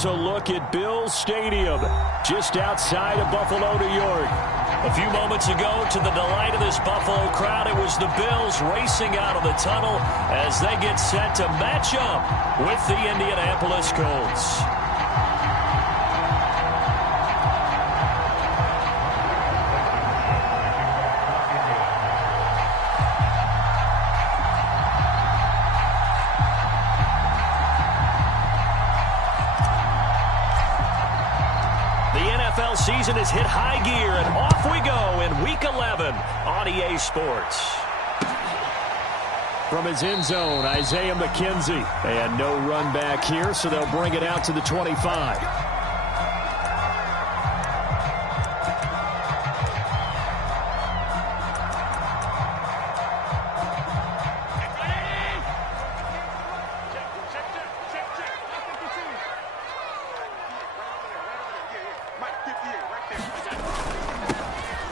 here's a look at Bills Stadium, just outside of Buffalo, New York. A few moments ago, to the delight of this Buffalo crowd, it was the Bills racing out of the tunnel as they get set to match up with the Indianapolis Colts. NFL season has hit high gear, and off we go in Week 11 on EA Sports. From his end zone, Isaiah McKenzie. And no run back here, so they'll bring it out to the 25.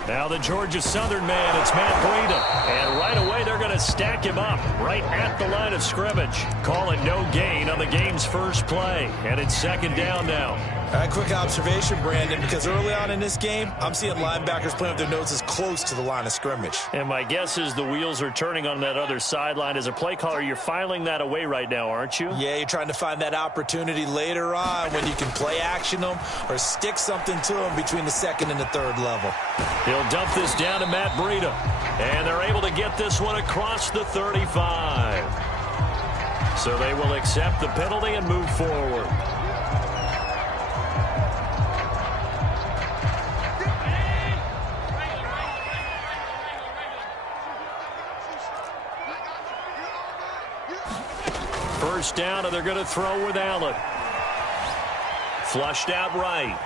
Now the Georgia Southern man, it's Matt Breida. And right away they're going to stack him up right at the line of scrimmage. Calling no gain on the game's first play. And it's second down now. All right, quick observation, Brandon, because early on in this game, I'm seeing linebackers playing with their noses close to the line of scrimmage. And my guess is the wheels are turning on that other sideline. As a play caller, you're filing that away right now, aren't you? Yeah, you're trying to find that opportunity later on when you can play action them or stick something to them between the second and the third level. He'll dump this down to Matt Breida. And they're able to get this one across the 35. So they will accept the penalty and move forward. First down, and they're going to throw with Allen. Flushed out right.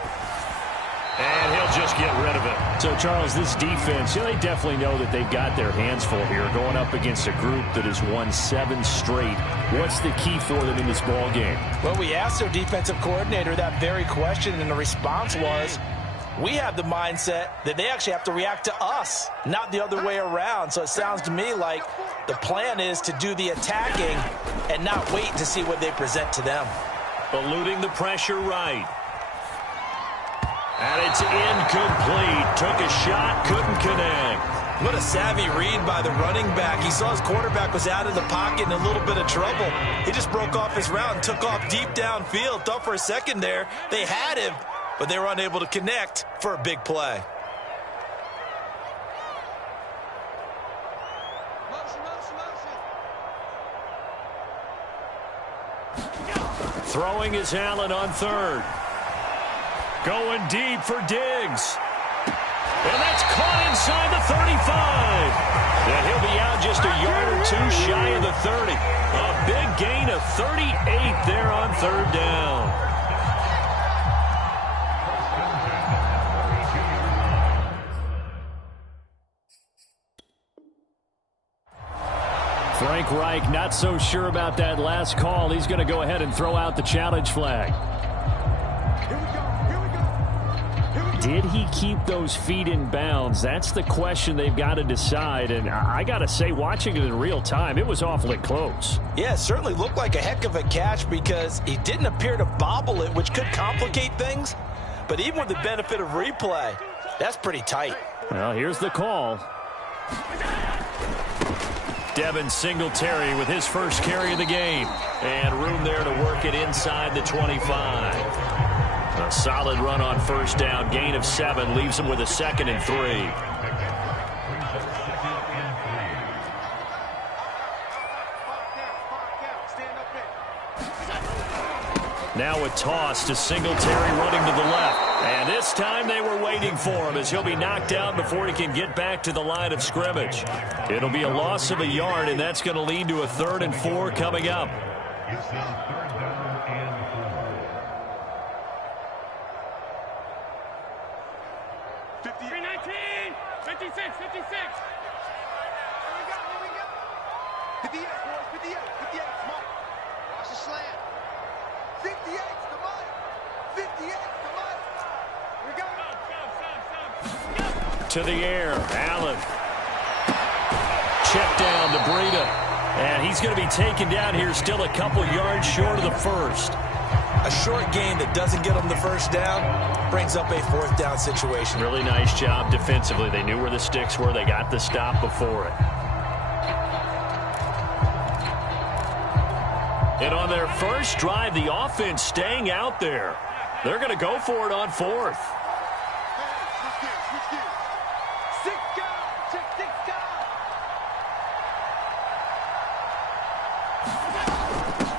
And he'll just get rid of it. So, Charles, this defense, they definitely know that they've got their hands full here, going up against a group that has won 7 straight. What's the key for them in this ball game? Well, we asked their defensive coordinator that very question, and the response was, we have the mindset that they actually have to react to us, not the other way around. So it sounds to me like the plan is to do the attacking and not wait to see what they present to them. Eluding the pressure right. And it's incomplete. Took a shot, couldn't connect. What a savvy read by the running back. He saw his quarterback was out of the pocket in a little bit of trouble. He just broke off his route and took off deep downfield. Thought for a second there they had him, but they were unable to connect for a big play. Throwing is Allen on third. Going deep for Diggs. And that's caught inside the 35. And he'll be out just a yard or two shy of the 30. A big gain of 38 there on third down. Frank Reich not so sure about that last call. He's going to go ahead and throw out the challenge flag. Did he keep those feet in bounds? That's the question they've got to decide. And I got to say, watching it in real time, it was awfully close. Yeah, it certainly looked like a heck of a catch because he didn't appear to bobble it, which could complicate things. But even with the benefit of replay, that's pretty tight. Well, here's the call. Devin Singletary with his first carry of the game. And room there to work it inside the 25. A solid run on first down. Gain of 7 leaves him with a 2nd and 3. Now a toss to Singletary running to the left. And this time they were waiting for him as he'll be knocked down before he can get back to the line of scrimmage. It'll be a loss of a yard, and that's going to lead to a 3rd and 4 coming up. It's now 3rd down and 4. 319, 56, 56. Here we go, here we go. 58, boys, 58, 58, come on. Watch the slant. 58's the money. 58's the money. Here we go. Go. To the air, Allen. Check down to Breida. And he's going to be taken down here still a couple yards short of the first. A short gain that doesn't get them the first down brings up a 4th down situation. Really nice job defensively. They knew where the sticks were. They got the stop before it. And on their first drive, the offense staying out there. They're going to go for it on 4th.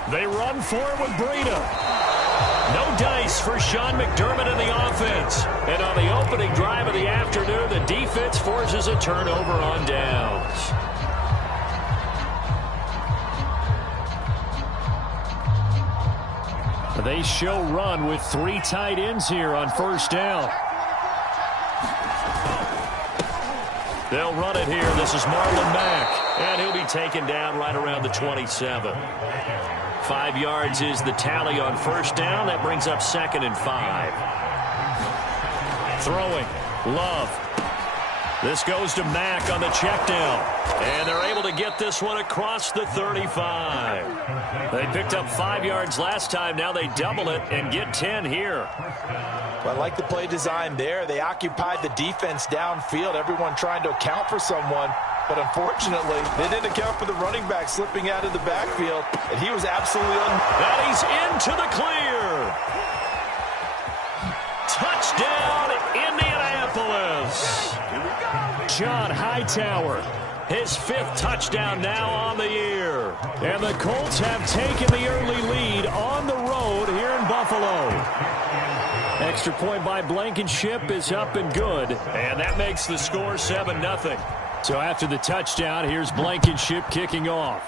They run for it with Breida. No dice for Sean McDermott in the offense. And on the opening drive of the afternoon, the defense forces a turnover on downs. They show run with 3 tight ends here on first down. They'll run it here. This is Marlon Mack. And he'll be taken down right around the 27. 5 yards is the tally on first down. That brings up 2nd and 5. Throwing. Love. This goes to Mack on the check down. And they're able to get this one across the 35. They picked up 5 yards last time. Now they double it and get 10 here. Well, I like the play design there. They occupied the defense downfield, everyone trying to account for someone. But unfortunately, they didn't account for the running back slipping out of the backfield, and he was absolutely and he's into the clear. Touchdown, Indianapolis. John Hightower, his 5th touchdown now on the year. And the Colts have taken the early lead on the road here in Buffalo. Extra point by Blankenship is up and good. And that makes the score 7-0. So after the touchdown, here's Blankenship kicking off.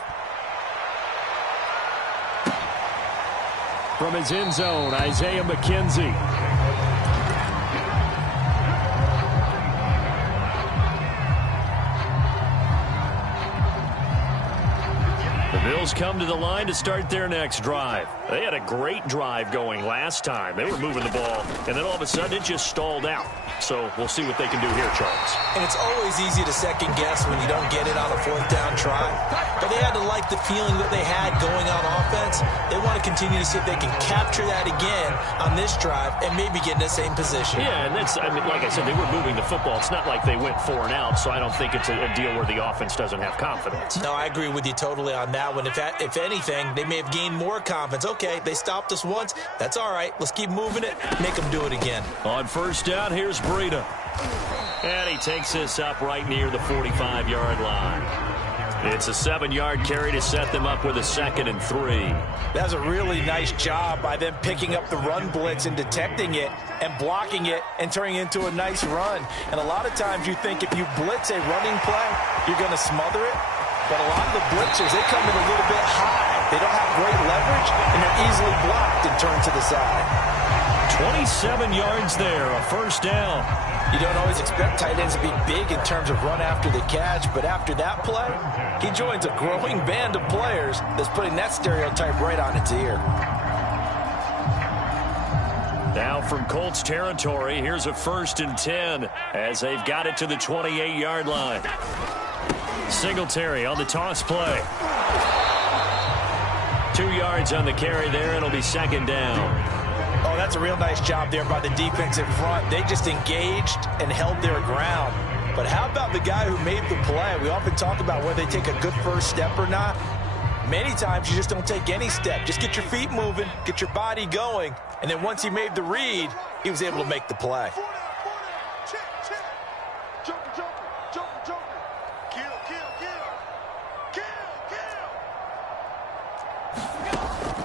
From his end zone, Isaiah McKenzie. The Bills come to the line to start their next drive. They had a great drive going last time. They were moving the ball, and then all of a sudden it just stalled out. So we'll see what they can do here, Charles. And it's always easy to second guess when you don't get it on a 4th down try. But they had to like the feeling that they had going on offense. They want to continue to see if they can capture that again on this drive and maybe get in the same position. Yeah, and that's, I mean, like I said, they were moving the football. It's not like they went 4 and out, so I don't think it's a deal where the offense doesn't have confidence. No, I agree with you totally on that one. If anything, they may have gained more confidence. Okay, they stopped us once. That's all right. Let's keep moving it. Make them do it again. On first down, here's Breida. And he takes this up right near the 45-yard line. It's a 7-yard carry to set them up with a 2nd and 3. That's a really nice job by them picking up the run blitz and detecting it and blocking it and turning it into a nice run. And a lot of times you think if you blitz a running play, you're going to smother it. But a lot of the blitzers, they come in a little bit high. They don't have great leverage, and they're easily blocked and turned to the side. 27 yards there, a first down. You don't always expect tight ends to be big in terms of run after the catch, but after that play, he joins a growing band of players that's putting that stereotype right on its ear. Now from Colts territory, here's a 1st and 10 as they've got it to the 28-yard line. Singletary on the toss play. 2 yards on the carry there. It'll be 2nd down. Oh, that's a real nice job there by the defense in front. They just engaged and held their ground. But how about the guy who made the play? We often talk about whether they take a good first step or not. Many times you just don't take any step. Just get your feet moving, get your body going, and then once he made the read, he was able to make the play.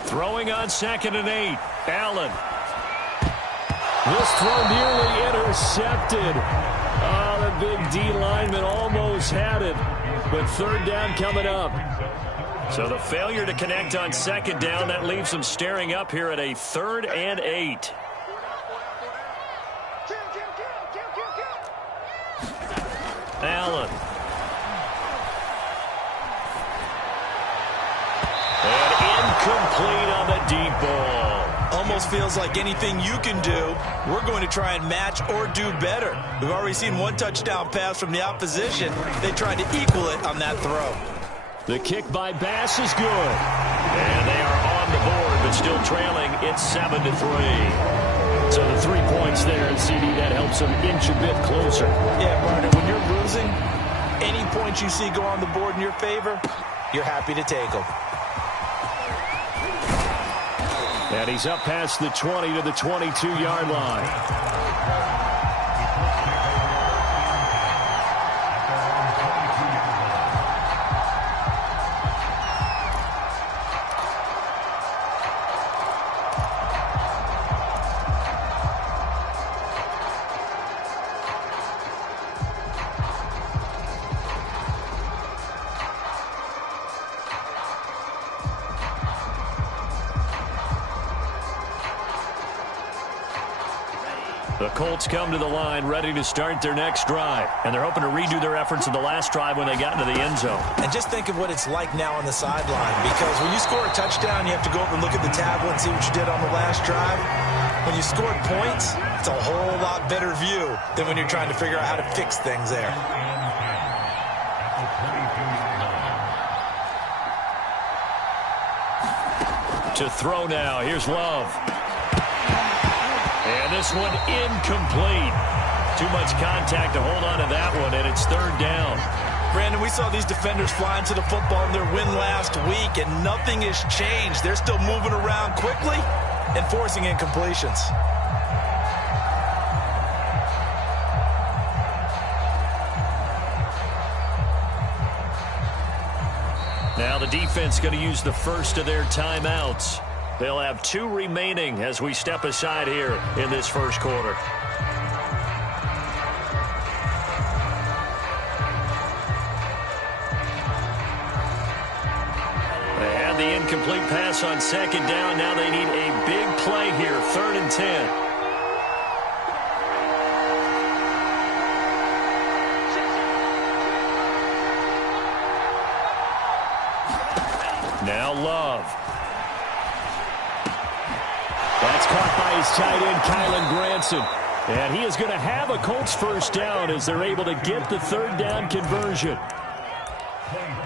Throwing on 2nd and 8. Allen. This throw nearly intercepted. Oh, the big D lineman almost had it. But 3rd down coming up. So the failure to connect on 2nd down, that leaves them staring up here at a 3rd and 8. Allen. Complete on the deep ball. Almost feels like anything you can do, we're going to try and match or do better. We've already seen 1 touchdown pass from the opposition. They tried to equal it on that throw. The kick by Bass is good. And they are on the board. The but still trailing. It's 7-3. So the 3 points there, and CD, that helps them inch a bit closer. Yeah, partner, when you're losing, any points you see go on the board in your favor, you're happy to take them. And he's up past the 20 to the 22-yard line. The Colts come to the line ready to start their next drive. And they're hoping to redo their efforts in the last drive when they got into the end zone. And just think of what it's like now on the sideline. Because when you score a touchdown, you have to go over and look at the tablet and see what you did on the last drive. When you scored points, it's a whole lot better view than when you're trying to figure out how to fix things there. To throw now. Here's Love. And this one incomplete. Too much contact to hold on to that one, and it's third down. Brandon, we saw these defenders flying to the football in their win last week, and nothing has changed. They're still moving around quickly and forcing incompletions. Now the defense going to use the first of their timeouts. They'll have 2 remaining as we step aside here in this first quarter. And the incomplete pass on second down. Now they need a big play here, 3rd and 10. Now Love. That's caught by his tight end, Kylan Granson. And he is going to have a Colts first down as they're able to get the 3rd down conversion.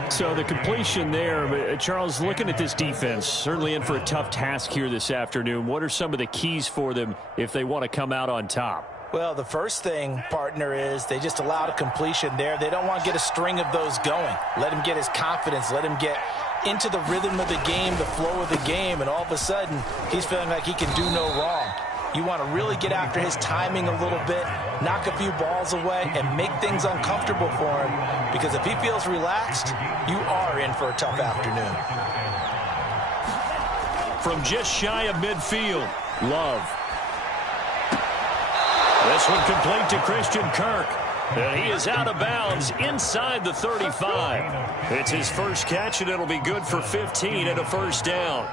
So the completion there, Charles, looking at this defense, certainly in for a tough task here this afternoon. What are some of the keys for them if they want to come out on top? Well, the first thing, partner, is they just allowed a completion there. They don't want to get a string of those going. Let him get his confidence. Let him get into the rhythm of the game, the flow of the game, and all of a sudden, he's feeling like he can do no wrong. You want to really get after his timing a little bit, knock a few balls away, and make things uncomfortable for him, because if he feels relaxed, you are in for a tough afternoon. From just shy of midfield, Love. This one complete to Christian Kirk. And he is out of bounds inside the 35. It's his first catch, and it'll be good for 15 and a first down.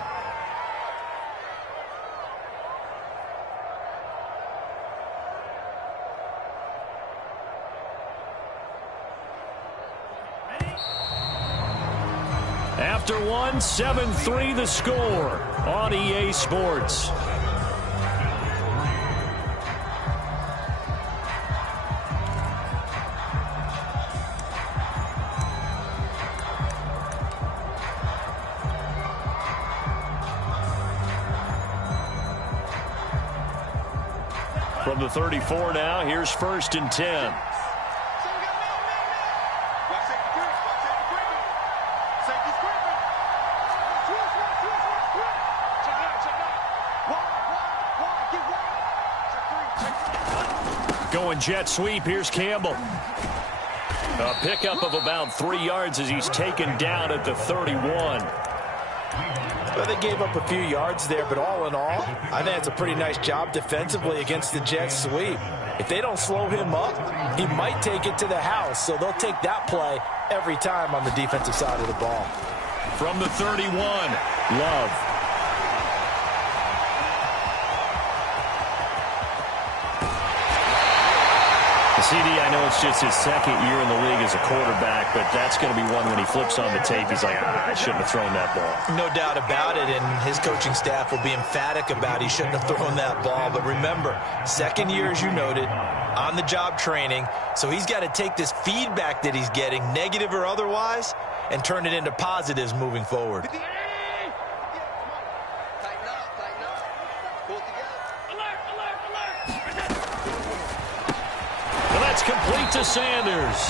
After one, 7-3 the score on EA Sports. From the 34 now, here's 1st and 10. Going jet sweep, here's Campbell. A pickup of about 3 yards as he's taken down at the 31. Well, they gave up a few yards there, but all in all, I think it's a pretty nice job defensively against the jet sweep. If they don't slow him up, he might take it to the house, so they'll take that play every time on the defensive side of the ball. From the 31, Love. CD, I know it's just his 2nd year in the league as a quarterback, but that's going to be one when he flips on the tape, he's like, I shouldn't have thrown that ball. No doubt about it, and his coaching staff will be emphatic about he shouldn't have thrown that ball. But remember, 2nd year, as you noted, on-the-job training, so he's got to take this feedback that he's getting, negative or otherwise, and turn it into positives moving forward. Well, that's complete to Sanders.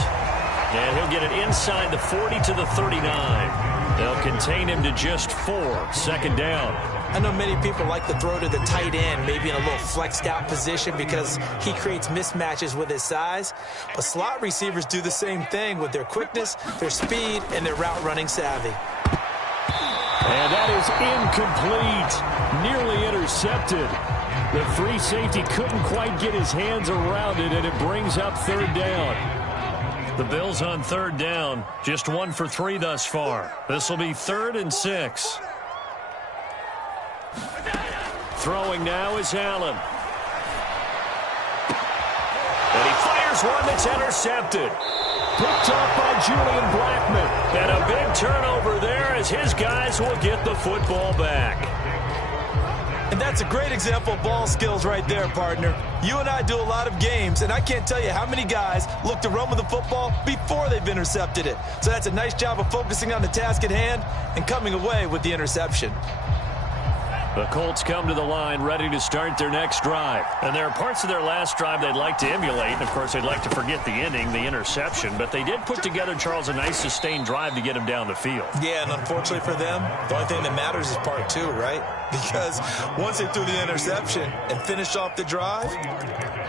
And he'll get it inside the 40 to the 39. They'll contain him to just 4. 2nd down. I know many people like to throw to the tight end, maybe in a little flexed out position because he creates mismatches with his size. But slot receivers do the same thing with their quickness, their speed, and their route running savvy. And that is incomplete. Nearly intercepted. The free safety couldn't quite get his hands around it, and it brings up 3rd down. The Bills on 3rd down, just 1 for 3 thus far. This will be 3rd and 6. Throwing now is Allen. And he fires one that's intercepted. Picked up by Julian Blackmon. And a big turnover there as his guys will get the football back. And that's a great example of ball skills right there, partner. You and I do a lot of games, and I can't tell you how many guys look to run with the football before they've intercepted it. So that's a nice job of focusing on the task at hand and coming away with the interception. The Colts come to the line ready to start their next drive. And there are parts of their last drive they'd like to emulate. And, of course, they'd like to forget the inning, the interception. But they did put together, Charles, a nice sustained drive to get him down the field. Yeah, and unfortunately for them, the only thing that matters is part 2, right? Because once they threw the interception and finished off the drive,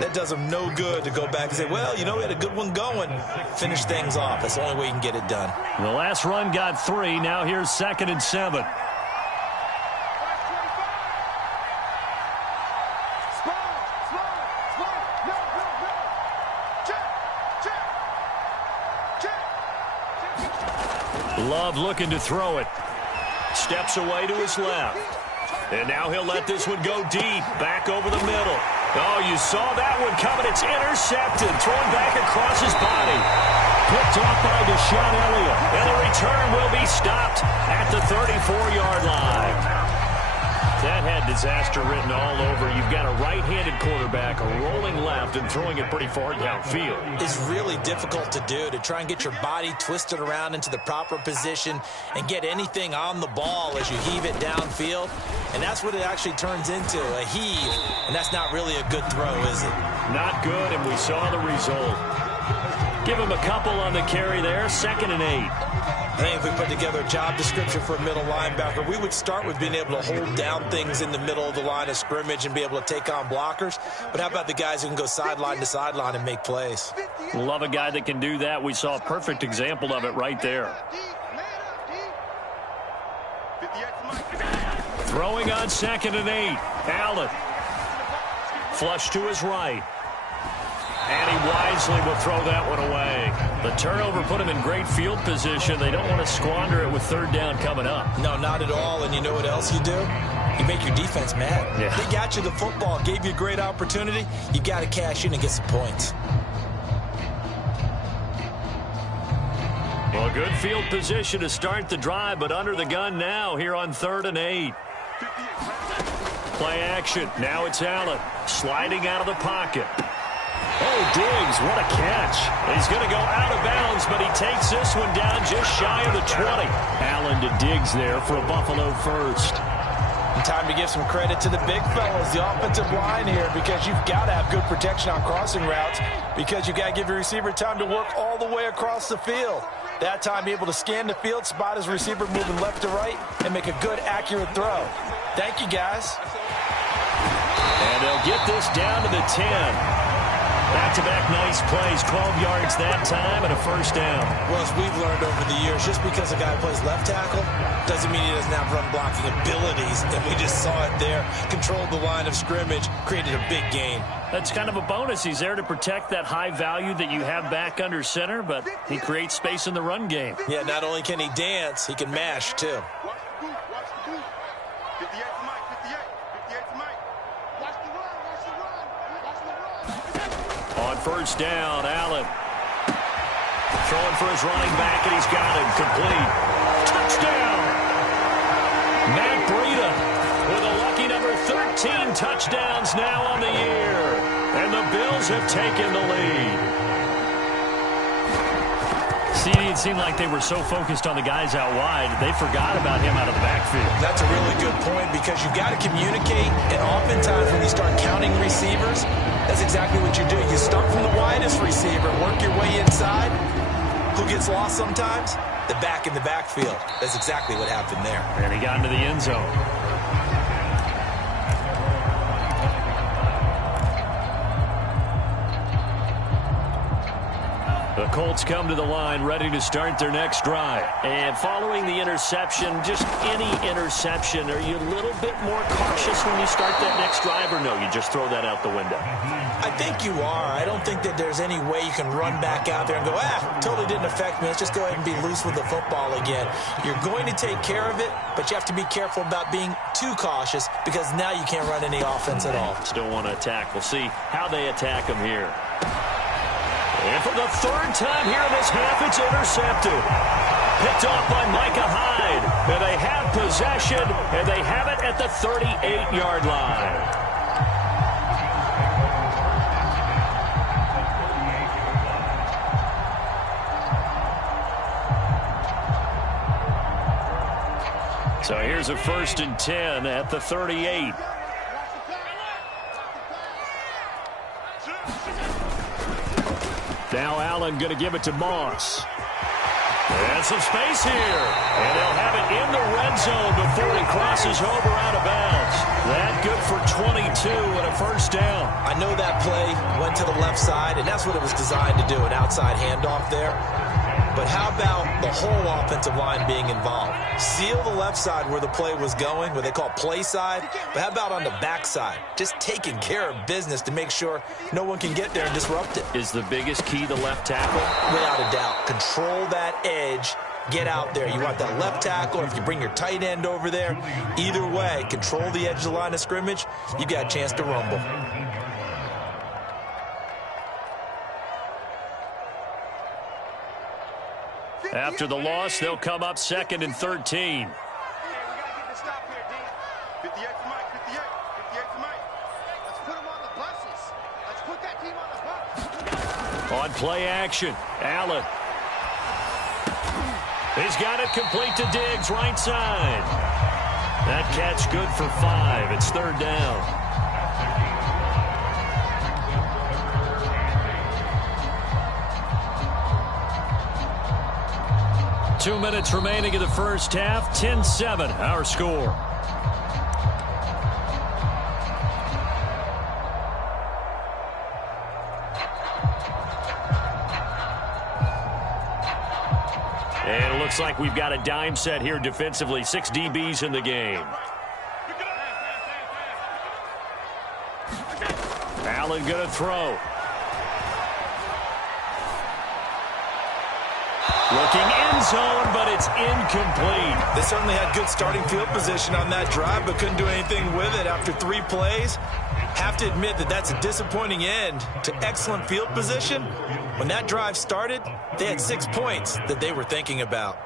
that does them no good to go back and say, well, you know, we had a good one going. Finish things off. That's the only way you can get it done. The last run got 3. Now here's 2nd and 7. Love looking to throw it. Steps away to his left. And now he'll let this one go deep. Back over the middle. Oh, you saw that one coming. It's intercepted. Thrown back across his body. Picked off by Deshaun Elliott. And the return will be stopped at the 34-yard line. That had disaster written all over. You've got a right-handed quarterback, a rolling left, and throwing it pretty far downfield. It's really difficult to do, to try and get your body twisted around into the proper position and get anything on the ball as you heave it downfield. And that's what it actually turns into, a heave. And that's not really a good throw, is it? Not good, and we saw the result. Give him a couple on the carry there, 2nd and 8. I think if we put together a job description for a middle linebacker, we would start with being able to hold down things in the middle of the line of scrimmage and be able to take on blockers. But how about the guys who can go sideline to sideline and make plays? Love a guy that can do that. We saw a perfect example of it right there. Throwing on 2nd and 8. Allen. Flush to his right. And he wisely will throw that one away. The turnover put him in great field position. They don't want to squander it with 3rd down coming up. No, not at all. And you know what else you do? You make your defense mad. Yeah. They got you the football, gave you a great opportunity. You got to cash in and get some points. Well, good field position to start the drive, but under the gun now here on 3rd and 8. Play action. Now it's Allen sliding out of the pocket. Oh, Diggs, what a catch. He's going to go out of bounds, but he takes this one down just shy of the 20. Allen to Diggs there for a Buffalo first. And time to give some credit to the big fellas, the offensive line here, because you've got to have good protection on crossing routes, because you've got to give your receiver time to work all the way across the field. That time, be able to scan the field, spot his receiver moving left to right, and make a good, accurate throw. Thank you, guys. And they'll get this down to the 10. Back-to-back nice plays, 12 yards that time and a first down. Well, as we've learned over the years, just because a guy plays left tackle doesn't mean he doesn't have run-blocking abilities, and we just saw it there. Controlled the line of scrimmage, created a big gain. That's kind of a bonus. He's there to protect that high value that you have back under center, but he creates space in the run game. Yeah, not only can he dance, he can mash, too. Watch the boot, watch the boot. 58 to Mike, 58. 58 to Mike. Watch the run, watch the run. Watch the run. On first down, Allen. Throwing for his running back, and he's got it. Complete. Touchdown! Matt Breida with a lucky number 13 touchdowns now on the year. And the Bills have taken the lead. It seemed like they were so focused on the guys out wide, they forgot about him out of the backfield. That's a really good point because you've got to communicate, and oftentimes when you start counting receivers, that's exactly what you do. You start from the widest receiver, work your way inside. Who gets lost sometimes? The back in the backfield. That's exactly what happened there. And he got into the end zone. The Colts come to the line ready to start their next drive. And following the interception, just any interception, are you a little bit more cautious when you start that next drive, or no, you just throw that out the window? I think you are. I don't think that there's any way you can run back out there and go, totally didn't affect me. Let's just go ahead and be loose with the football again. You're going to take care of it, but you have to be careful about being too cautious because now you can't run any offense at all. Still want to attack. We'll see how they attack him here. And for the third time here in this half, it's intercepted. Picked off by Micah Hyde. And they have possession, and they have it at the 38-yard line. So here's a 1st and 10 at the 38. Now Allen going to give it to Moss. And some space here. And they'll have it in the red zone before he crosses over out of bounds. That good for 22 and a first down. I know that play went to the left side, and that's what it was designed to do, an outside handoff there. But how about the whole offensive line being involved? Seal the left side where the play was going, what they call play side. But how about on the back side? Just taking care of business to make sure no one can get there and disrupt it. Is the biggest key the left tackle? Without a doubt. Control that edge. Get out there. You want that left tackle, or if you bring your tight end over there, either way, control the edge of the line of scrimmage, you got a chance to rumble. After the loss, they'll come up 2nd and 13. Hey, we got to get this stop here, D. 58 to Mike, 58. 58 to Mike. Let's put him on the buses. Let's put that team on the bus. On play action, Allen. He's got it complete to Diggs, right side. That catch good for 5. It's 3rd down. 2 minutes remaining in the first half. 10-7, our score. And it looks like we've got a dime set here defensively. 6 DBs in the game. Allen going to throw. Looking end zone, but it's incomplete. They certainly had good starting field position on that drive, but couldn't do anything with it after 3 plays. Have to admit that that's a disappointing end to excellent field position. When that drive started, they had 6 points that they were thinking about.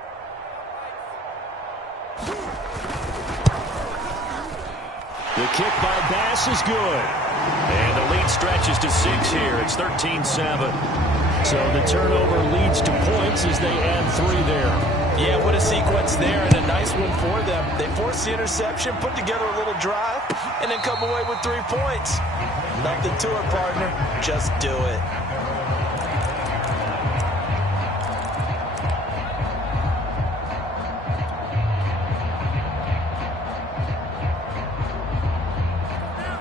The kick by Bass is good. And the lead stretches to 6 here. It's 13-7. So the turnover leads to points as they add 3 there. Yeah, what a sequence there, and a nice one for them. They forced the interception, put together a little drive, and then come away with 3 points. Nothing to it, partner. Just do it.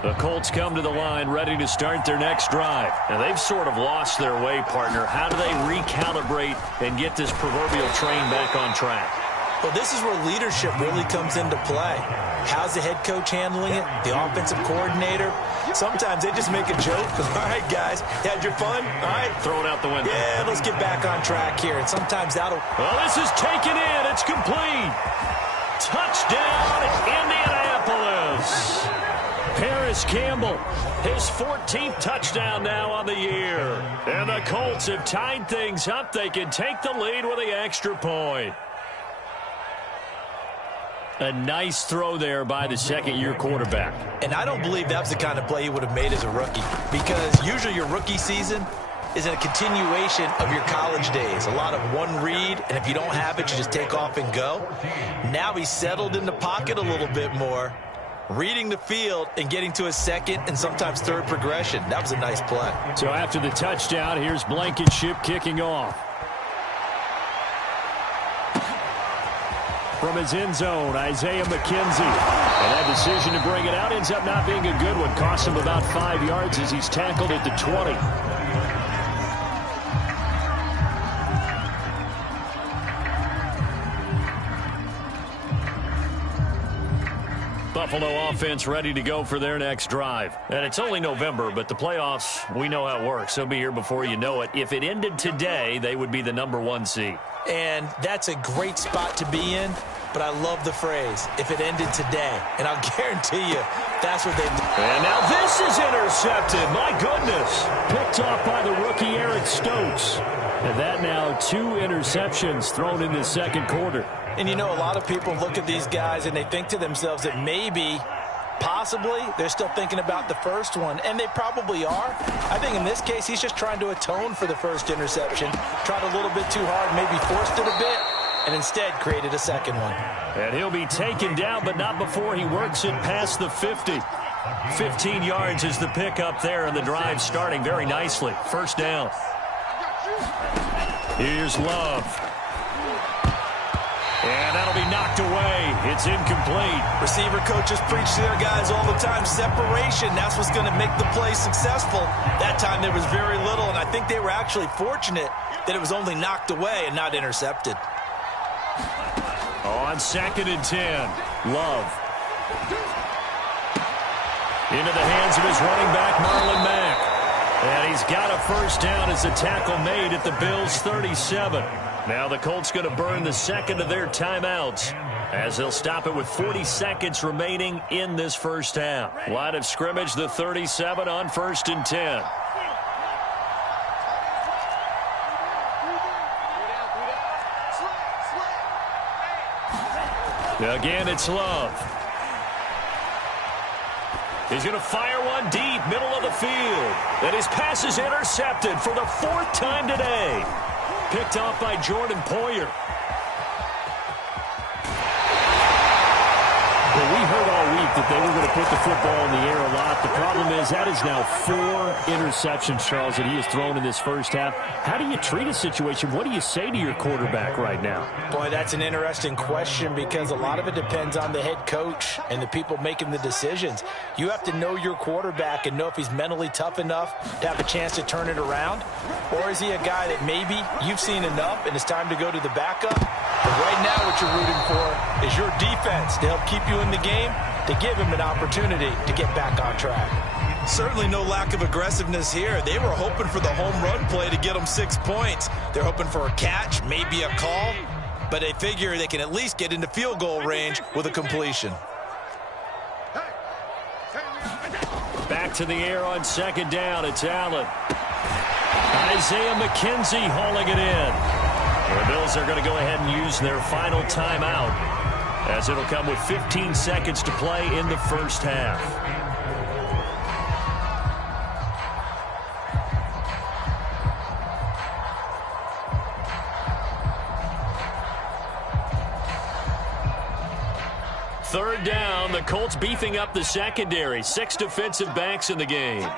The Colts come to the line ready to start their next drive. And they've sort of lost their way, partner. How do they recalibrate and get this proverbial train back on track? Well, this is where leadership really comes into play. How's the head coach handling it? The offensive coordinator? Sometimes they just make a joke. All right, guys, had your fun? All right. Throw it out the window. Yeah, let's get back on track here. And sometimes that'll... Well, this is taken in. It's complete. Touchdown, Indianapolis. Paris Campbell, his 14th touchdown now on the year. And the Colts have tied things up. They can take the lead with the extra point. A nice throw there by the second-year quarterback. And I don't believe that's the kind of play he would have made as a rookie. Because usually your rookie season, is a continuation of your college days. A lot of one read, and if you don't have it, you just take off and go. Now he's settled in the pocket a little bit more, reading the field and getting to his second and sometimes third progression. That was a nice play. So after the touchdown, here's Blankenship kicking off. From his end zone, Isaiah McKenzie. And that decision to bring it out ends up not being a good one. Cost him about 5 yards as he's tackled at the 20. Buffalo offense ready to go for their next drive. And it's only November, but the playoffs, we know how it works. They'll be here before you know it. If it ended today, they would be the #1 seed. And that's a great spot to be in, but I love the phrase, if it ended today. And I'll guarantee you, that's what they've done. And now this is intercepted. My goodness. Picked off by the rookie Eric Stokes. And that now 2 interceptions thrown in the second quarter. And you know, a lot of people look at these guys and they think to themselves that maybe, possibly, they're still thinking about the first one. And they probably are. I think in this case, he's just trying to atone for the first interception. Tried a little bit too hard, maybe forced it a bit, and instead created a second one. And he'll be taken down, but not before he works it past the 50. 15 yards is the pickup there, and the drive starting very nicely. First down. Here's Love. And that'll be knocked away. It's incomplete. Receiver coaches preach to their guys all the time. Separation, that's what's going to make the play successful. That time there was very little, and I think they were actually fortunate that it was only knocked away and not intercepted. On 2nd and 10, Love. Into the hands of his running back, Marlon Mack. And he's got a first down as the tackle made at the Bills' 37. Now the Colts going to burn the second of their timeouts as they'll stop it with 40 seconds remaining in this first half. Line of scrimmage, the 37 on 1st and 10. Again, it's Love. He's going to fire one deep, middle of the field. And his pass is intercepted for the 4th time today. Picked off by Jordan Poyer. Well, we heard all week that they were going to put the football in the air a lot. The problem is that is now 4 interceptions, Charles, that he has thrown in this first half. How do you treat a situation? What do you say to your quarterback right now? Boy, that's an interesting question because a lot of it depends on the head coach and the people making the decisions. You have to know your quarterback and know if he's mentally tough enough to have a chance to turn it around, or is he a guy that maybe you've seen enough and it's time to go to the backup? But right now what you're rooting for is your defense to help keep you in the game, to give him an opportunity to get back on track. Certainly no lack of aggressiveness here. They were hoping for the home run play to get them 6 points. They're hoping for a catch, maybe a call, but they figure they can at least get into field goal range with a completion. Back to the air on 2nd down. It's Allen. Isaiah McKenzie hauling it in. The Bills are going to go ahead and use their final timeout as it'll come with 15 seconds to play in the first half. Third down, the Colts beefing up the secondary. 6 defensive backs in the game.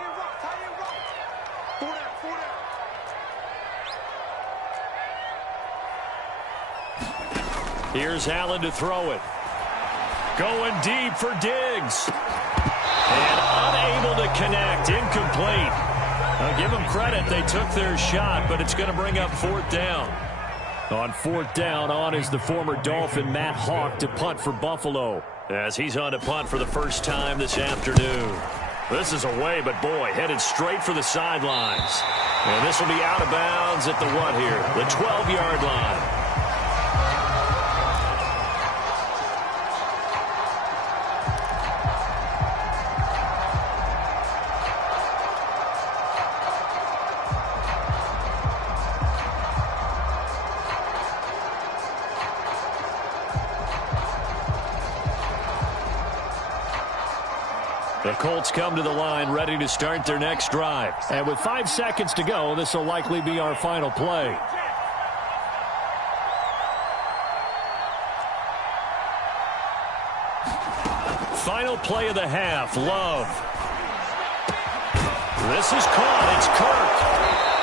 Here's Allen to throw it. Going deep for Diggs. And unable to connect. Incomplete. I'll give them credit. They took their shot, but it's going to bring up 4th down. On 4th down, on is the former Dolphin Matt Hawk to punt for Buffalo, as he's on to punt for the first time this afternoon. This is away, but boy, headed straight for the sidelines. And this will be out of bounds at the what here? The 12-yard line. The Colts come to the line ready to start their next drive. And with 5 seconds to go, this will likely be our final play. Final play of the half, Love. This is caught. It's Kirk.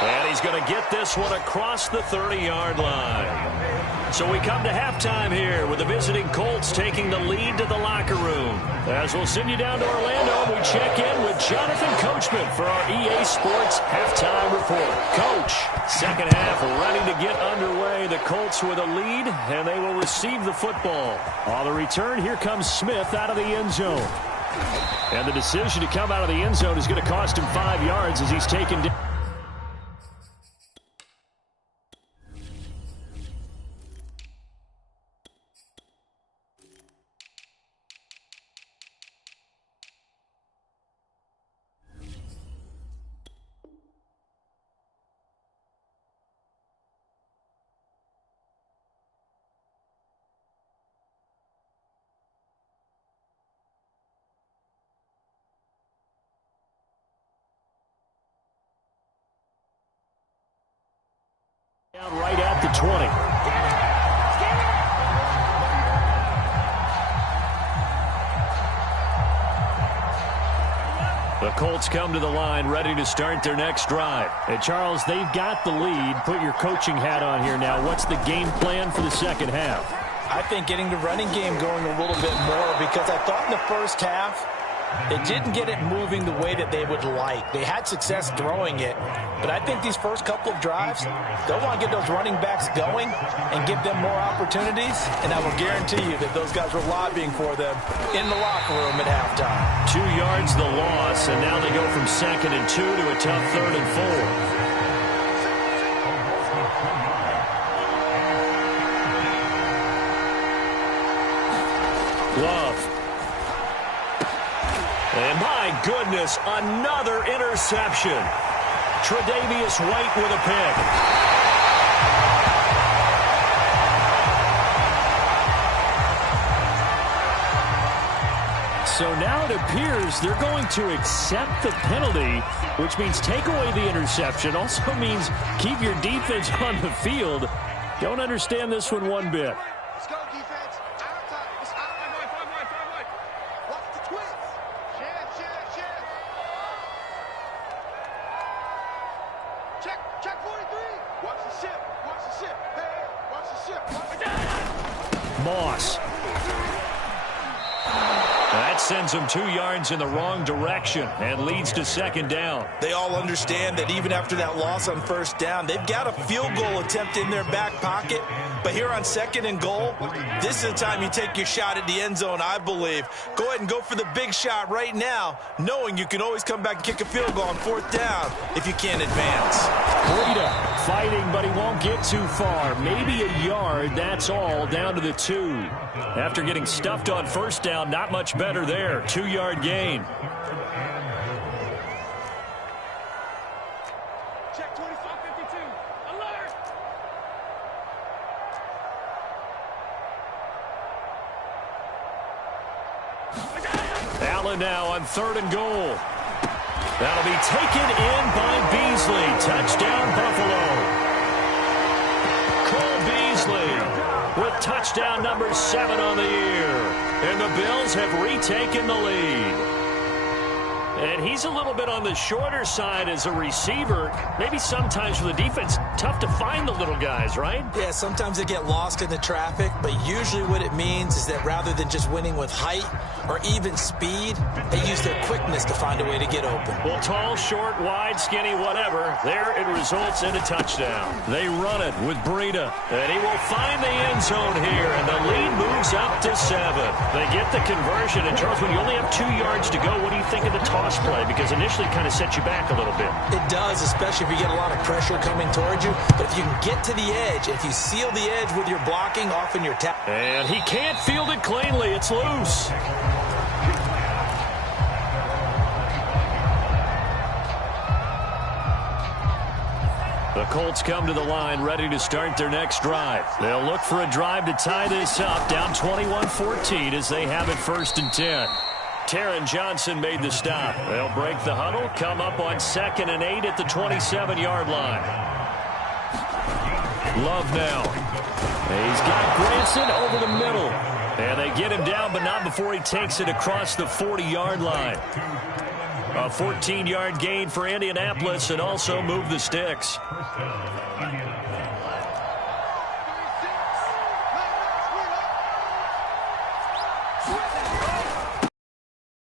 And he's going to get this one across the 30-yard line. So we come to halftime here with the visiting Colts taking the lead to the locker room. As we'll send you down to Orlando, we check in with Jonathan Coachman for our EA Sports Halftime Report. Coach, second half ready to get underway. The Colts with a lead, and they will receive the football. On the return, here comes Smith out of the end zone. And the decision to come out of the end zone is going to cost him 5 yards as he's taken down. Right at the 20. The Colts come to the line ready to start their next drive. And Charles, they've got the lead. Put your coaching hat on here now. What's the game plan for the second half? I think getting the running game going a little bit more, because I thought in the first half they didn't get it moving the way that they would like. They had success throwing it, but I think these first couple of drives, they'll want to get those running backs going and give them more opportunities, and I will guarantee you that those guys were lobbying for them in the locker room at halftime. 2 yards the loss, and now they go from 2nd and 2 to a tough 3rd and 4. Love. And my goodness, another interception. Tre'Davious White with a pick. So now it appears they're going to accept the penalty, which means take away the interception. Also means keep your defense on the field. Don't understand this one bit. Let's go, defense. Out of time. It's out of time. Watch the twins. Share. Check 43. Watch the ship. Hey, watch the ship. Moss. That sends him 2 yards in the wrong direction and leads to 2nd down. They all understand that even after that loss on 1st down, they've got a field goal attempt in their back pocket. But here on 2nd and goal, this is the time you take your shot at the end zone, I believe. Go ahead and go for the big shot right now, knowing you can always come back and kick a field goal on 4th down if you can't advance. Breida fighting, but he won't get too far. Maybe a yard, that's all, down to the 2. After getting stuffed on 1st down, not much better there. 2-yard gain. Check 25-52. Alert! Allen now on 3rd and goal. That'll be taken in by Beasley. Touchdown, Buffalo. Cole Beasley with touchdown number 7 on the year. And the Bills have retaken the lead. And he's a little bit on the shorter side as a receiver. Maybe sometimes for the defense, tough to find the little guys, right? Yeah, sometimes they get lost in the traffic, but usually what it means is that rather than just winning with height or even speed, they use their quickness to find a way to get open. Well, tall, short, wide, skinny, whatever, there it results in a touchdown. They run it with Breida, and he will find the end zone here, and the lead moves up to 7. They get the conversion, and Charles, when you only have 2 yards to go, what do you think of the toss play? Because initially it kind of sets you back a little bit. It does, especially if you get a lot of pressure coming towards you. But if you can get to the edge, if you seal the edge with your blocking, often your tap. And he can't field it cleanly. It's loose. The Colts come to the line ready to start their next drive. They'll look for a drive to tie this up, down 21-14 as they have it 1st and 10. Taron Johnson made the stop. They'll break the huddle, come up on 2nd and 8 at the 27-yard line. Love now. He's got Granson over the middle. And they get him down, but not before he takes it across the 40-yard line. A 14-yard gain for Indianapolis and also move the sticks.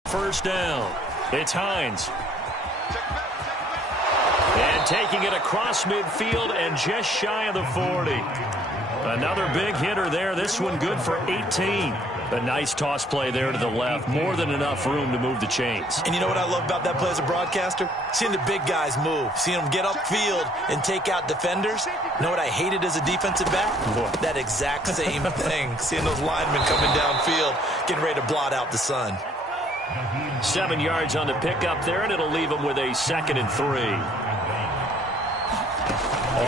First down. It's Hines. And taking it across midfield and just shy of the 40. Another big hitter there. This one good for 18. A nice toss play there to the left. More than enough room to move the chains. And you know what I love about that play as a broadcaster? Seeing the big guys move. Seeing them get upfield and take out defenders. You know what I hated as a defensive back? What? That exact same thing. Seeing those linemen coming downfield, getting ready to blot out the sun. 7 yards on the pickup there, and it'll leave them with a 2nd and 3.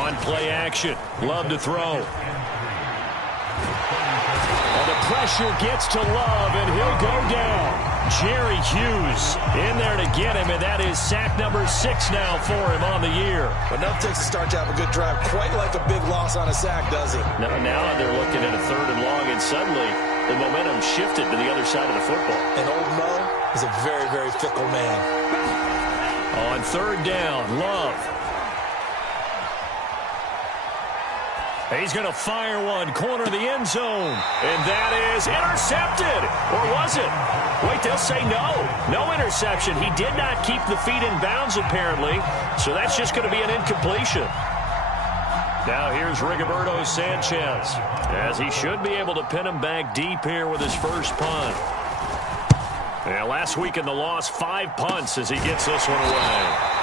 On play action. Love to throw. And the pressure gets to Love, and he'll go down. Jerry Hughes in there to get him, and that is sack number 6 now for him on the year. But enough takes to start to have a good drive. Quite like a big loss on a sack, does it? Now they're looking at a 3rd and long, and suddenly the momentum shifted to the other side of the football. And old Mo is a very, very fickle man. On 3rd down, Love. He's going to fire one, corner of the end zone. And that is intercepted. Or was it? Wait, they'll say no. No interception. He did not keep the feet in bounds, apparently. So that's just going to be an incompletion. Now here's Rigoberto Sanchez, as he should be able to pin him back deep here with his first punt. Yeah, last week in the loss, 5 punts as he gets this one away.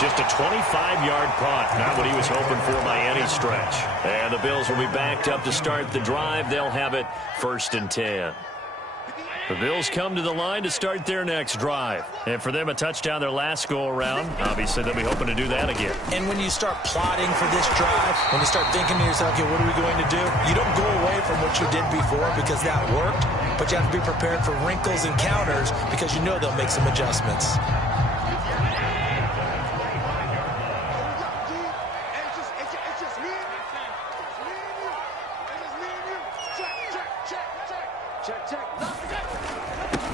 Just a 25-yard punt, not what he was hoping for by any stretch. And the Bills will be backed up to start the drive. They'll have it 1st and 10. The Bills come to the line to start their next drive. And for them, a touchdown their last go-around. Obviously, they'll be hoping to do that again. And when you start plotting for this drive, when you start thinking to yourself, okay, what are we going to do? You don't go away from what you did before because that worked, but you have to be prepared for wrinkles and counters because you know they'll make some adjustments.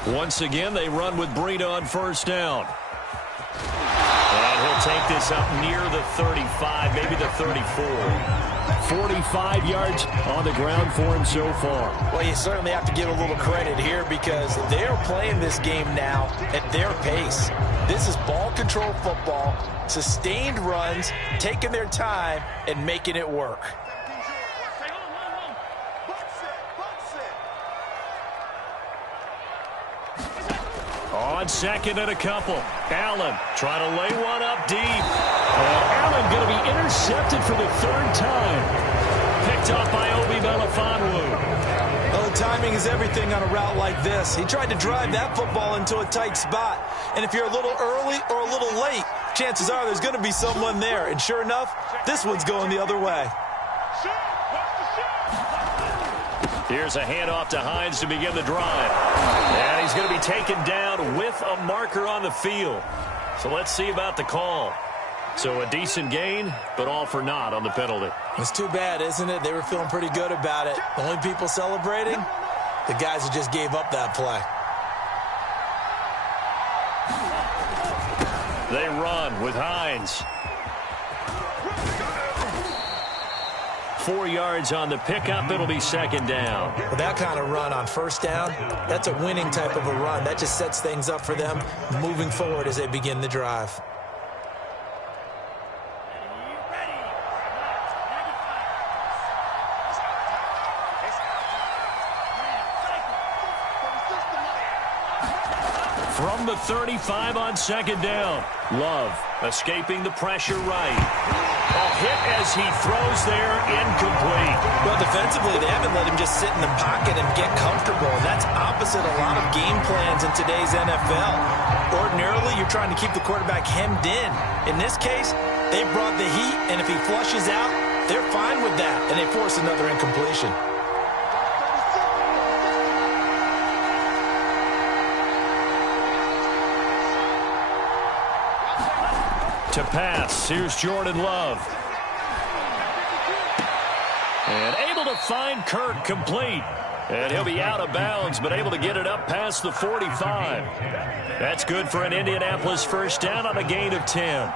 Once again, they run with Breida on 1st down. And he'll take this up near the 35, maybe the 34. 45 yards on the ground for him so far. Well, you certainly have to give a little credit here because they're playing this game now at their pace. This is ball control football, sustained runs, taking their time, and making it work. On 2nd and a couple. Allen trying to lay one up deep. And Allen going to be intercepted for the 3rd time. Picked up by Obi Melifonwu. Well, the timing is everything on a route like this. He tried to drive that football into a tight spot. And if you're a little early or a little late, chances are there's going to be someone there. And sure enough, this one's going the other way. Here's a handoff to Hines to begin the drive. And he's going to be taken down with a marker on the field. So let's see about the call. So a decent gain, but all for naught on the penalty. It's too bad, isn't it? They were feeling pretty good about it. The only people celebrating, the guys who just gave up that play. They run with Hines. 4 yards on the pickup. It'll be 2nd down. With that kind of run on 1st down, that's a winning type of a run. That just sets things up for them moving forward as they begin the drive. From the 35 on 2nd down. Love escaping the pressure right. A hit as he throws there, incomplete. Well, defensively, they haven't let him just sit in the pocket and get comfortable. And that's opposite a lot of game plans in today's NFL. Ordinarily, you're trying to keep the quarterback hemmed in. In this case, they brought the heat, and if he flushes out, they're fine with that, and they force another incompletion. To pass, here's Jordan Love. And able to find Kirk complete. And he'll be out of bounds, but able to get it up past the 45. That's good for an Indianapolis first down on a gain of 10.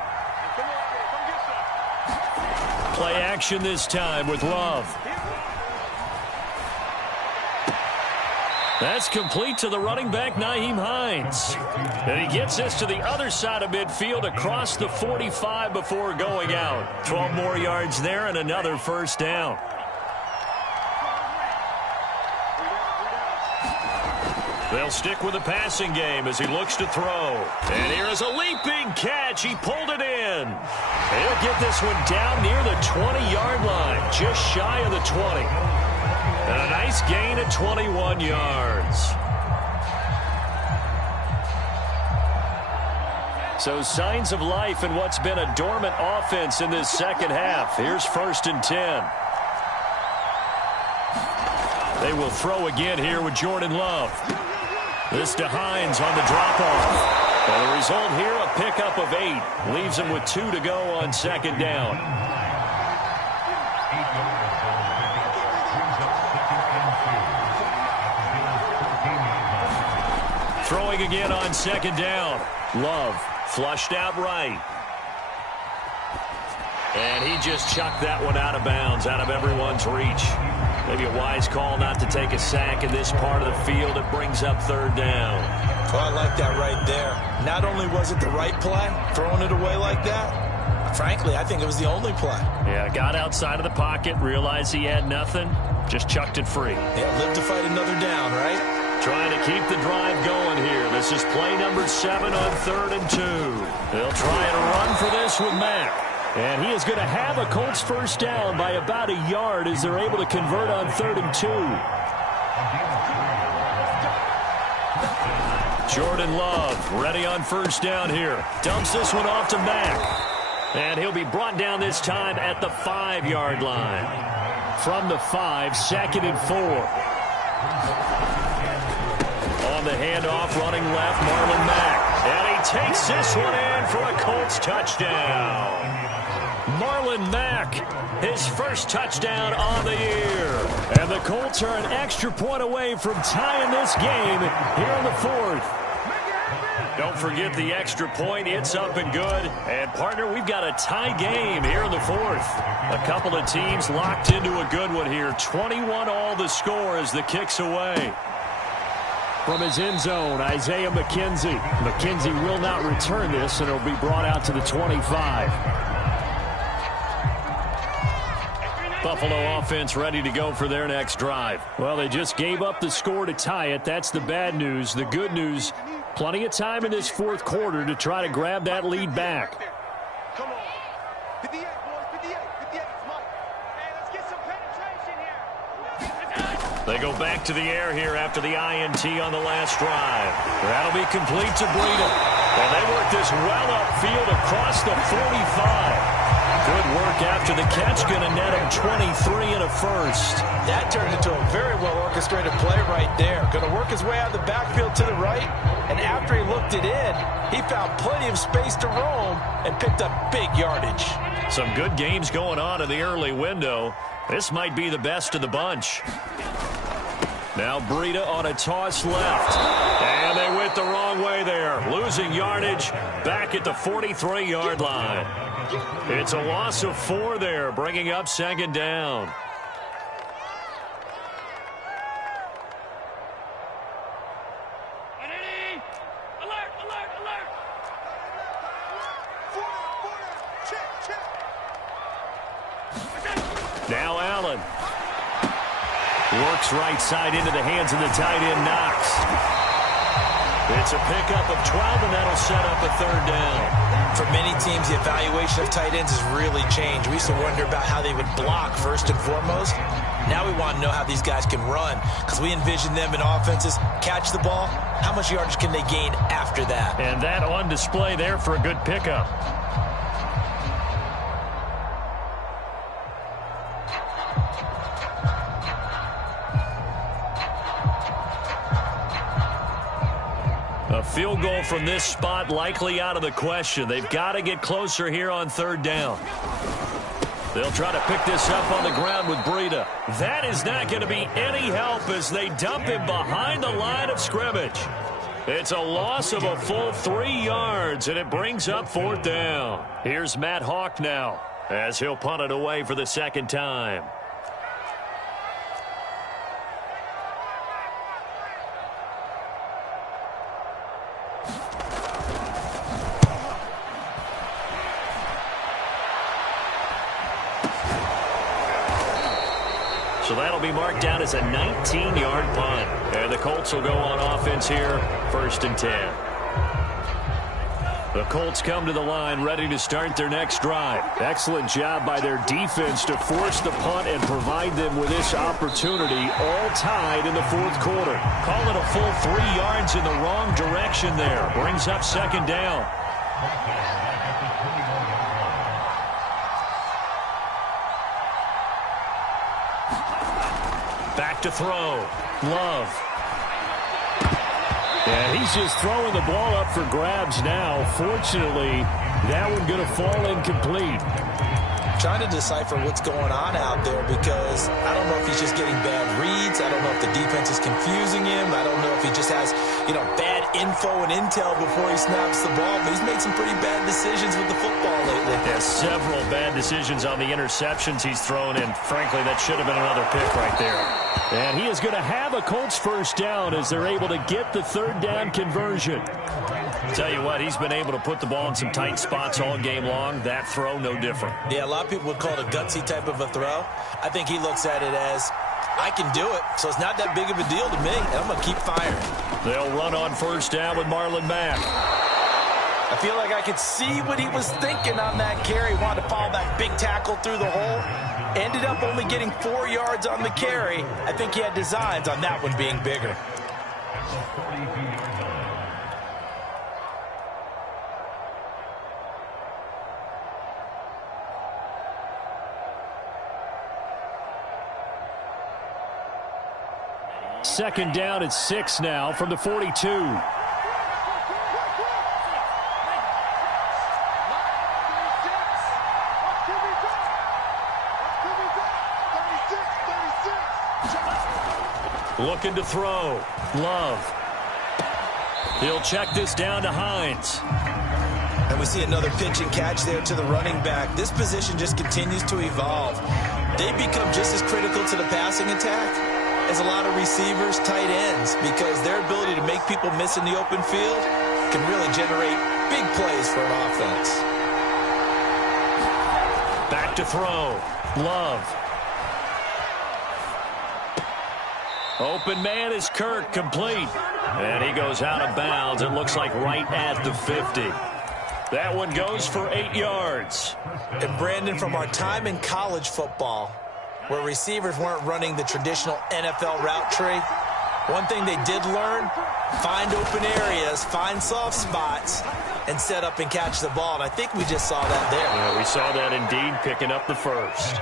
Play action this time with Love. That's complete to the running back, Nyheim Hines. And he gets this to the other side of midfield across the 45 before going out. 12 more yards there and another first down. They'll stick with the passing game as he looks to throw. And here is a leaping catch. He pulled it in. He'll get this one down near the 20-yard line, just shy of the 20. And a nice gain of 21 yards. So signs of life in what's been a dormant offense in this second half. Here's 1st and 10. They will throw again here with Jordan Love. This to Hines on the drop-off. And the result here, a pickup of 8. Leaves him with 2 to go on 2nd down. Throwing again on 2nd down. Love flushed out right. And he just chucked that one out of bounds, out of everyone's reach. Maybe a wise call not to take a sack in this part of the field. It brings up 3rd down. Well, I like that right there. Not only was it the right play, throwing it away like that, frankly, I think it was the only play. Yeah, got outside of the pocket, realized he had nothing, just chucked it free. Yeah, live to fight another down, right? Trying to keep the drive going here. This is play number 7 on 3rd and 2. They'll try and run for this with Mack. And he is going to have a Colts first down by about a yard as they're able to convert on 3rd and 2. Jordan Love ready on first down here. Dumps this one off to Mack. And he'll be brought down this time at the 5-yard line. From the 5, 2nd and 4. On the handoff, running left, Marlon Mack. And he takes this one in for a Colts touchdown. Marlon Mack, his first touchdown on the year. And the Colts are an extra point away from tying this game here in the 4th. Don't forget the extra point. It's up and good. And, partner, we've got a tie game here in the 4th. A couple of teams locked into a good one here. 21 all the score as the kick's away. From his end zone, Isaiah McKenzie. McKenzie will not return this, and it'll be brought out to the 25. Buffalo offense ready to go for their next drive. Well, they just gave up the score to tie it. That's the bad news. The good news, plenty of time in this 4th quarter to try to grab that lead back. Come on. 58, boys. 58. 58. Mike. Hey, let's get some penetration here. They go back to the air here after the INT on the last drive. That'll be complete to Breida. And they work this well upfield across the 45. Good work after the catch. Going to net him 23 and a first. That turned into a very well-orchestrated play right there. Going to work his way out of the backfield to the right. And after he looked it in, he found plenty of space to roam and picked up big yardage. Some good games going on in the early window. This might be the best of the bunch. Now Breida on a toss left. And they went the wrong way there. Losing yardage back at the 43-yard line. It's a loss of 4 there, bringing up 2nd down. Alert, alert, alert. Check. Now Allen. Works right side into the hands of the tight end, Knox. It's a pickup of 12, and that'll set up a 3rd down. For many teams, the evaluation of tight ends has really changed. We used to wonder about how they would block first and foremost. Now we want to know how these guys can run, because we envision them in offenses catch the ball. How much yardage can they gain after that? And that on display there for a good pickup. A field goal from this spot likely out of the question. They've got to get closer here on third down. They'll try to pick this up on the ground with Breida. That is not going to be any help as they dump him behind the line of scrimmage. It's a loss of a full 3 yards, and it brings up fourth down. Here's Matt Hawk now as he'll punt it away for the second time. So that'll be marked down as a 19-yard punt. And the Colts will go on offense here, 1st and 10. The Colts come to the line ready to start their next drive. Excellent job by their defense to force the punt and provide them with this opportunity, all tied in the fourth quarter. Call it a full 3 yards in the wrong direction there. Brings up second down. Back to throw. Love. And he's just throwing the ball up for grabs now. Fortunately, that one going to fall incomplete. Trying to decipher what's going on out there because I don't know if he's just getting bad reads. I don't know if the defense is confusing him. I don't know if he just has, bad info and intel before he snaps the ball. But he's made some pretty bad decisions with the football lately. Yeah, several bad decisions on the interceptions he's thrown, and frankly, that should have been another pick right there. And he is going to have a Colts first down as they're able to get the third down conversion. Tell you what, he's been able to put the ball in some tight spots all game long. That throw, no different. Yeah, a lot of people would call it a gutsy type of a throw. I think he looks at it as, I can do it, so it's not that big of a deal to me, and I'm going to keep firing. They'll run on first down with Marlon Mack. I feel like I could see what he was thinking on that carry. Wanted to follow that big tackle through the hole. Ended up only getting 4 yards on the carry. I think he had designs on that one being bigger. Second down at 6 now from the 42. Looking to throw. Love. He'll check this down to Hines. And we see another pitch and catch there to the running back. This position just continues to evolve. They become just as critical to the passing attack as a lot of receivers, tight ends, because their ability to make people miss in the open field can really generate big plays for an offense. Back to throw. Love. Open man is Kirk, complete. And he goes out of bounds. It looks like right at the 50. That one goes for 8 yards. And Brandon, from our time in college football, where receivers weren't running the traditional NFL route tree, one thing they did learn, find open areas, find soft spots, and set up and catch the ball. And I think we just saw that there. Yeah, we saw that indeed, picking up the first.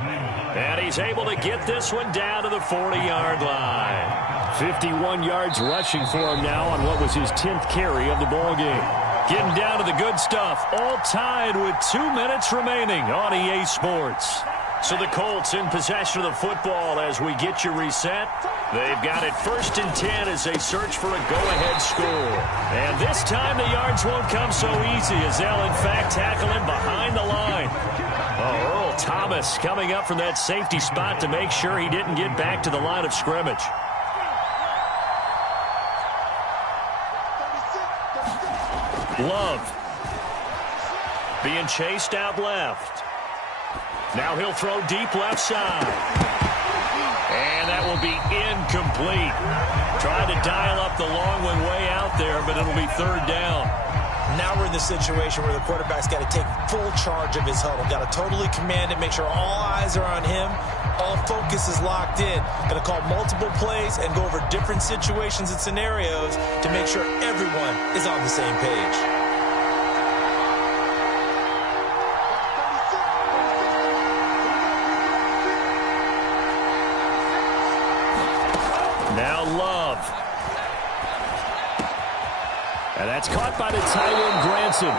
And he's able to get this one down to the 40-yard line. 51 yards rushing for him now on what was his 10th carry of the ball game. Getting down to the good stuff, all tied with 2 minutes remaining on EA Sports. So the Colts in possession of the football as we get you reset. They've got it 1st and 10 as they search for a go-ahead score. And this time the yards won't come so easy as they'll in fact tackle him behind the line. Oh, Earl Thomas coming up from that safety spot to make sure he didn't get back to the line of scrimmage. Love being chased out left. Now he'll throw deep left side. And that will be incomplete. Trying to dial up the long one way out there, but it'll be third down. Now we're in the situation where the quarterback's got to take full charge of his huddle. Got to totally command it, make sure all eyes are on him. All focus is locked in. Got to call multiple plays and go over different situations and scenarios to make sure everyone is on the same page. Now Love. And that That's caught by the tight end, Granson.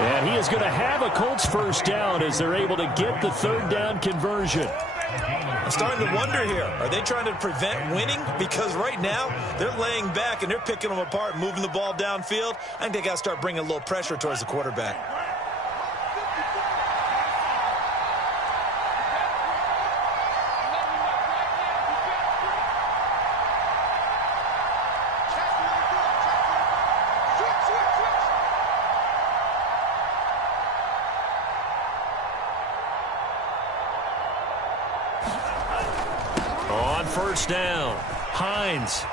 And he is going to have a Colts first down as they're able to get the third down conversion. I'm starting to wonder here, are they trying to prevent winning? Because right now, they're laying back and they're picking them apart, moving the ball downfield. I think they got to start bringing a little pressure towards the quarterback. On first down, Hines.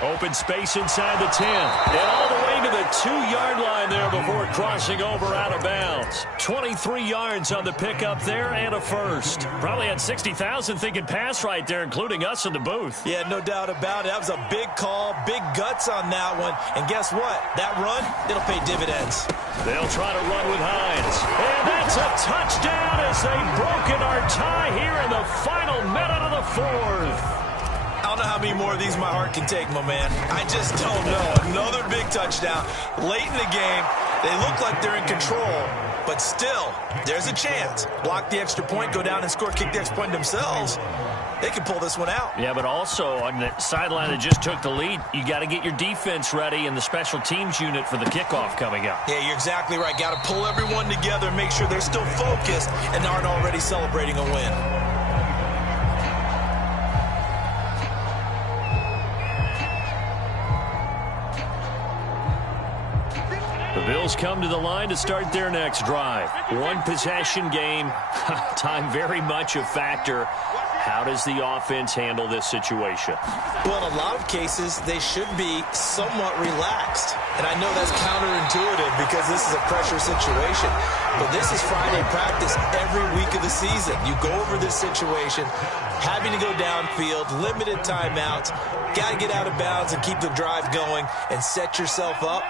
Open space inside the 10. And all the way to the 2-yard line there before crossing over out of bounds. 23 yards on the pickup there and a first. Probably had 60,000 thinking pass right there, including us in the booth. Yeah, no doubt about it. That was a big call, big guts on that one. And guess what? That run, it'll pay dividends. They'll try to run with Hines. And that's a touchdown as they've broken our tie here in the final minute of the fourth. I don't know how many more of these my heart can take, my man. I just don't know. Another big touchdown. Late in the game, they look like they're in control, but still, there's a chance. Block the extra point, go down and score, kick the extra point themselves. They can pull this one out. Yeah, but also on the sideline that just took the lead, you got to get your defense ready and the special teams unit for the kickoff coming up. Yeah, you're exactly right. Got to pull everyone together and make sure they're still focused and aren't already celebrating a win. The Bills come to the line to start their next drive. One possession game. Time very much a factor. How does the offense handle this situation? Well, in a lot of cases, they should be somewhat relaxed. And I know that's counterintuitive because this is a pressure situation. But this is Friday practice every week of the season. You go over this situation, having to go downfield, limited timeouts, got to get out of bounds and keep the drive going and set yourself up.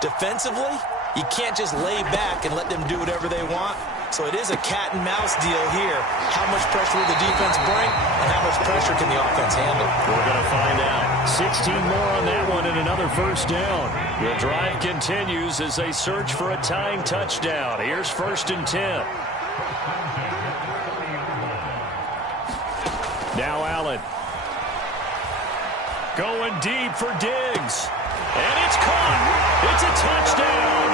Defensively, you can't just lay back and let them do whatever they want. So it is a cat and mouse deal here. How much pressure will the defense bring, and how much pressure can the offense handle? We're going to find out. 16 more on that one and another first down. The drive continues as they search for a tying touchdown. Here's 1st and 10. Now Allen. Going deep for Diggs. And it's caught. It's a touchdown.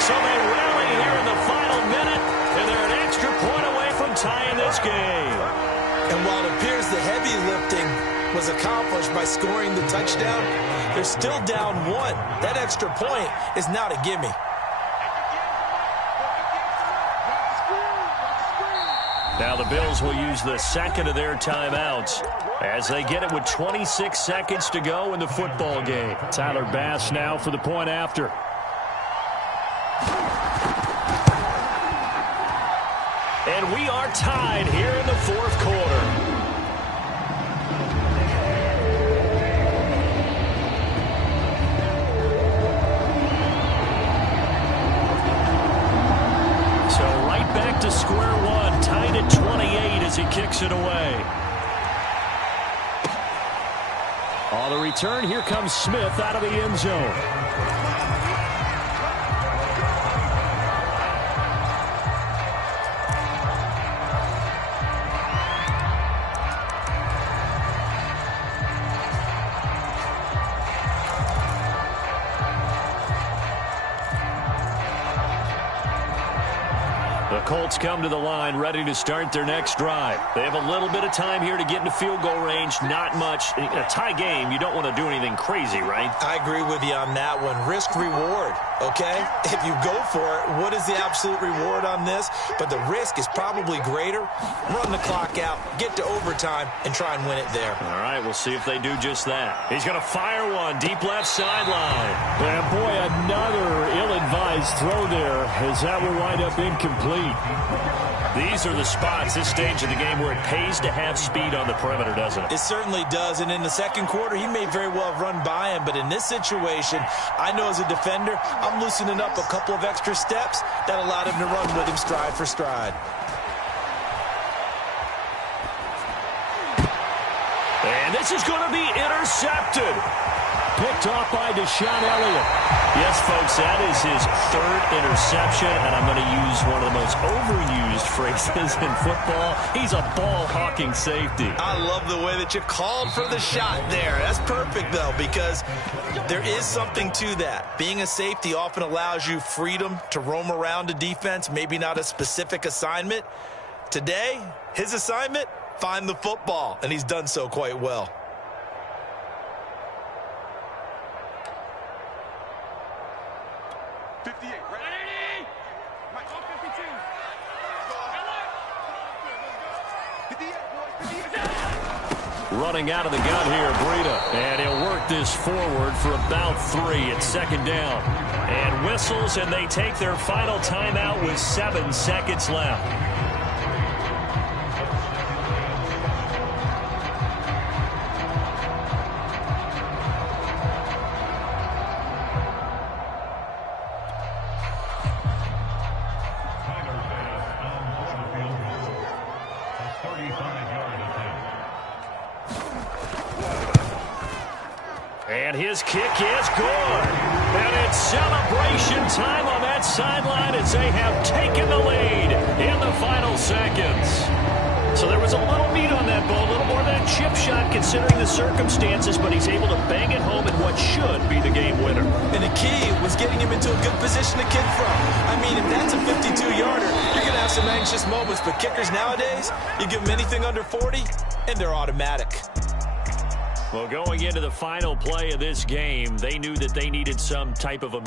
So they rally here in the final minute, and they're an extra point away from tying this game. And while it appears the heavy lifting was accomplished by scoring the touchdown, they're still down one. That extra point is not a gimme. Now the Bills will use the second of their timeouts as they get it with 26 seconds to go in the football game. Tyler Bass now for the point after. And we are tied here in the fourth quarter. So right back to square one, tied at 28 as he kicks it away. On the return, here comes Smith out of the end zone. Colts come to the line ready to start their next drive. They have a little bit of time here to get into field goal range. Not much. In a tie game, you don't want to do anything crazy, right? I agree with you on that one. Risk reward, okay? If you go for it, what is the absolute reward on this? But the risk is probably greater. Run the clock out, get to overtime, and try and win it there. All right, we'll see if they do just that. He's going to fire one deep left sideline. And boy, another ill-advised throw there as that will wind up incomplete. These are the spots, this stage of the game, where it pays to have speed on the perimeter, doesn't it? It certainly does, and in the second quarter, he may very well have run by him, but in this situation, I know as a defender, I'm loosening up a couple of extra steps that allowed him to run with him stride for stride. And this is going to be intercepted. picked off by Deshaun Elliott. Yes, folks, that is his third interception, and I'm going to use one of the most overused phrases in football. He's a ball-hawking safety. I love the way that you called for the shot there. That's perfect, though, because there is something to that. Being a safety often allows you freedom to roam around a defense, maybe not a specific assignment. Today, his assignment, find the football, and he's done so quite well. Running out of the gun here, Breida. And he'll work this forward for about 3. It's second down. And whistles, and they take their final timeout with 7 seconds left. And his kick is good. And it's celebration time on that sideline as they have taken the lead in the final seconds. So there was a little meat on that ball, a little more than a chip shot considering the circumstances, but he's able to bang it home in what should be the game winner. And the key was getting him into a good position to kick from. I mean, if that's a 52-yarder, you're going to have some anxious moments, but kickers nowadays, you give them anything under 40, and they're automatic. Well, going into the final play of this game, they knew that they needed some type of a